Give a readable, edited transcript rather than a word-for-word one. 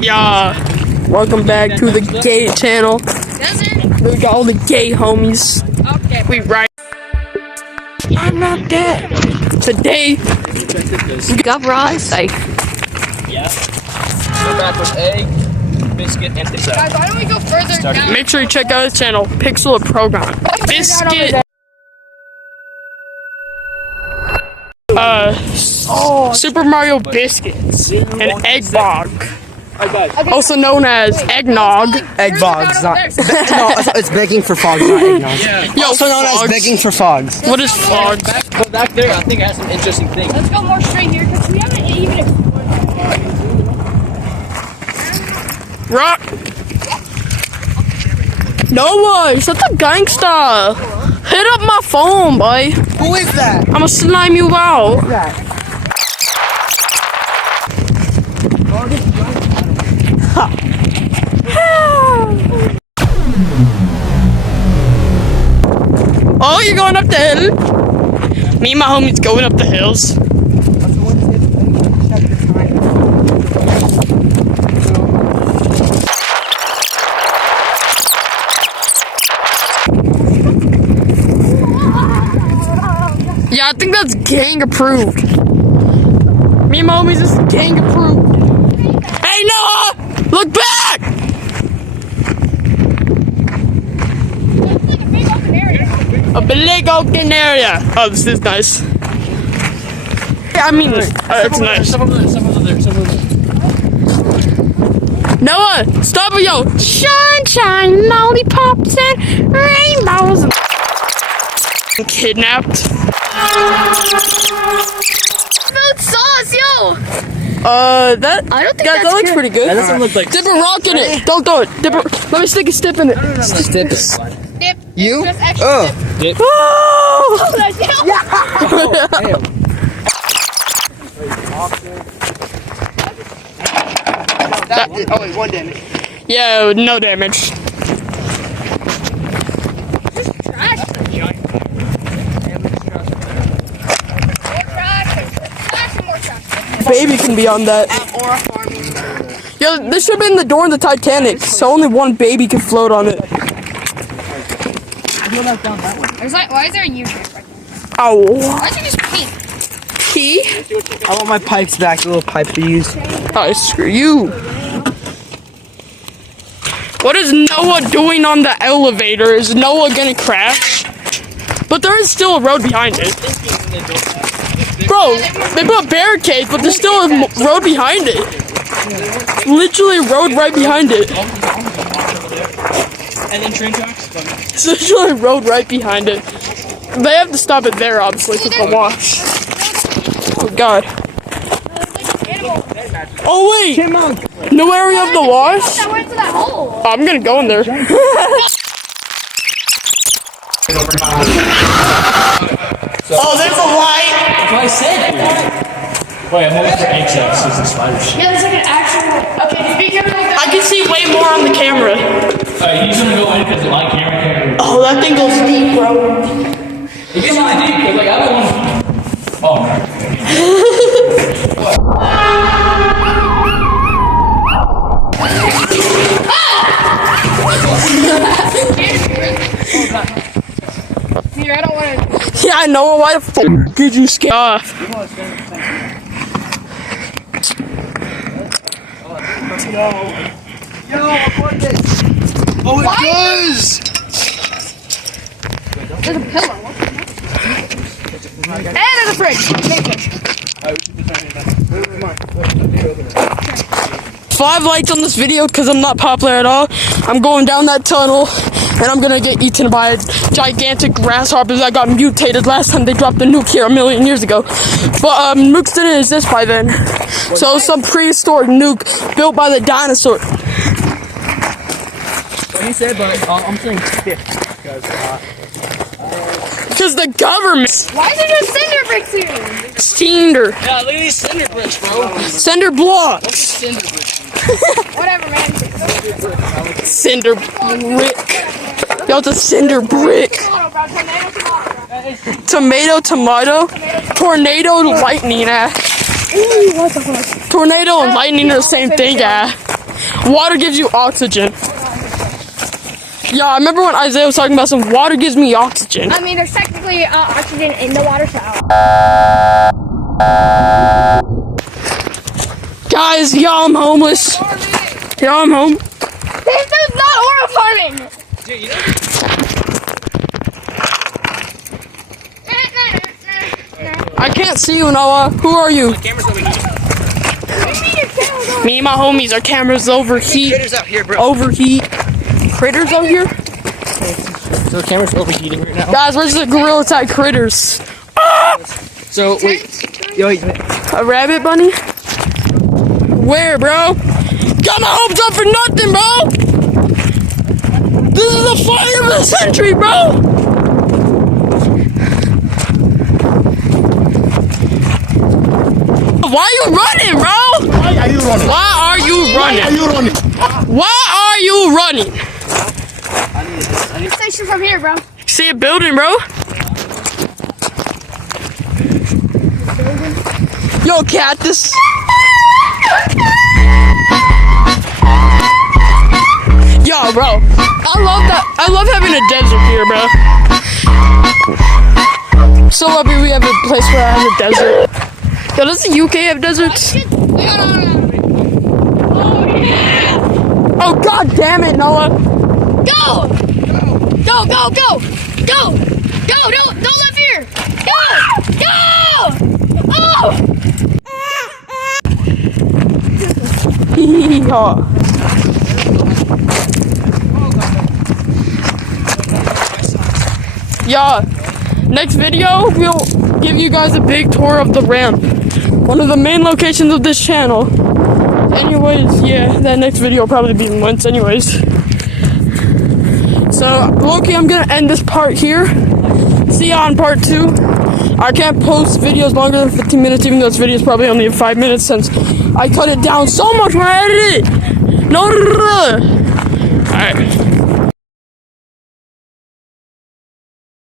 Yeah, welcome back to the gay channel. We got all the gay homies. We right. I'm not dead. Today, we got raw steak. Yeah. So back with egg, biscuit, and pizza. Guys, why don't we go further down? Make sure you check out his channel, Pixel Program. Biscuit. Super Mario Biscuits and Egg Bog. Also known as eggnog. Egg bogs, not. No, it's begging for fogs, not eggnog. Yo, Also known as begging for fogs. What is fog? Back there, I think it has some interesting things. Let's go more straight here because we haven't even explored that. Rock. Noah, shut the gangsta. Hit up my phone, boy. Who is that? I'ma slime you out. Oh, you're going up the hill? Me and my homies going up the hills. Yeah, I think that's gang approved. Me and my homies is gang approved. Hey Noah! Look back! A big open area. Oh, this is nice. I mean, it's nice. Noah, stop it, yo! Sunshine, lollipops, and rainbows. Kidnapped. Smelled sauce, yo! That I don't think that that's looks good. pretty good. That doesn't look like. Dip a rock in it. Don't throw it. Dip a, let me stick a stip in it. Just dip it. Dip. You? Just extra Oh. dip. Oh! Oh wait, one damage. Yeah, no damage. Trash. More trash. Baby can be on that. Yo, this should have been the door in the Titanic, so only one baby can float on it. Why is there a U-shape right there? Oh. Why is it just pink? Key? I want my pipes back, the little pipes we used. Oh, screw you. What is Noah doing on the elevator? Is Noah gonna crash? But there is still a road behind it. Bro, they put barricades, but there's still a road behind it. Literally a road right behind it. And then train tracks. There's literally a road right behind it. They have to stop it there, obviously, because the wash. Oh, God. Oh, wait. New area of the wash? I went to that hole. I'm gonna go in there. Oh, there's a light. That's what I said. Wait, I'm looking for egg shells. This is the spider shit. Yeah, there's like an actual. Okay, just be careful with that. I can see way more on the camera. He's gonna go in because my camera can't. Oh, that thing goes deep, bro. It gets really deep because like I don't want. Oh. Here, I don't want to. Yeah, I know. Why the fuck did you scare off? Yo, what this? Oh, it does! There's a pillow. And there's a fridge. 5 likes on this video because I'm not popular at all. I'm going down that tunnel and I'm gonna get eaten by a gigantic grasshopper that got mutated last time they dropped the nuke here a million years ago. But nukes didn't exist by then. So some prehistoric nuke built by the dinosaur. What he said, but I'm saying stiff Because the government. Why is there just cinder bricks here? Cinder. Yeah, look at these cinder bricks, bro. Cinder blocks. Cinder bricks. Whatever, man. Cinder brick. Yo, it's a cinder brick. Tomato, Tomato. Tornado, lightning, Ooh, what the fuck? Tornado and lightning are the same thing, Water gives you oxygen. Yeah, I remember when Isaiah was talking about some water gives me oxygen. I mean, there's technically oxygen in the water, so. Guys, y'all, I'm homeless. Y'all, I'm home. This is not oil farming! Dude, you know. I can't see you, Noah. Who are you? Camera's overheating. Me and my homies, our cameras overheat. Critters out here, bro. Overheat. Critters out here? So the camera's overheating right now. Guys, where's the gorilla type critters? So wait. Yo, wait. A rabbit bunny? Where, bro? Got my hopes up for nothing, bro! This is the fight of the century, bro! Why are you running, bro? Why are you running? Why are you running? Why are you running? Why are you running? Station from here, bro. See a building, bro? Yo, cactus. Yo, bro. I love that. I love having a desert here, bro. So happy we have a place where I have a desert. Yo, does the UK have deserts? Oh, god damn it, Noah. Go! Go, go, go! Go! Go! Don't live here! Go! Go! Oh! Yeehaw. Yeah, next video we'll give you guys a big tour of the ramp, one of the main locations of this channel. Anyways, yeah, that next video will probably be in months anyways. So, Loki, I'm gonna end this part here. See ya on part 2. I can't post videos longer than 15 minutes, even though this video is probably only 5 minutes since I cut it down so much when I edited it. No. Alright.